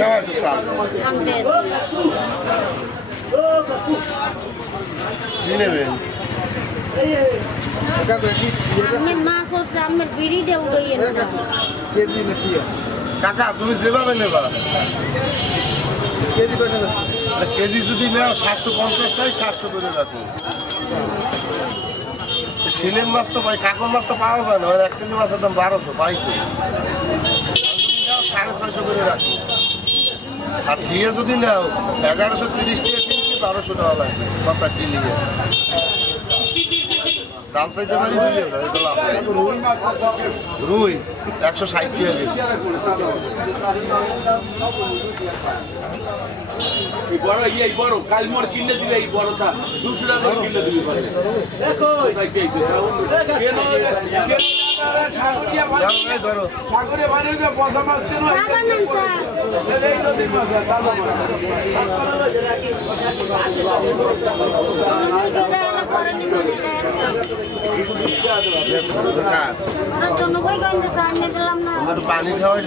খাওয়া একটু চাল কি নেবেন? কাকা তুমি যেভাবে নেবা কেজি যদি নাও 750 চাই 700 করে রাখো। শিলের মাছ তো পাই, কাকর মাছ তো পাওয়া যায় না, 1 কেজি মাছের দাম 1200 পাইছো। 650 করে রাখো। আর দিয়ে যদি নাও 1130 টাকা কিনছি 1200 টাকা লাগবে কথা কিনলে। দাম চাইতে পারি রুই 160 টাকা বড় এই বড় কালমোর কিনে দিলে এই বড়টা 200 টাকা কিনে দিবি ধরো সাগরে বানিয়ে পচা মাছ কেন এই নদীর মাছ তাজা পানি খাওয়া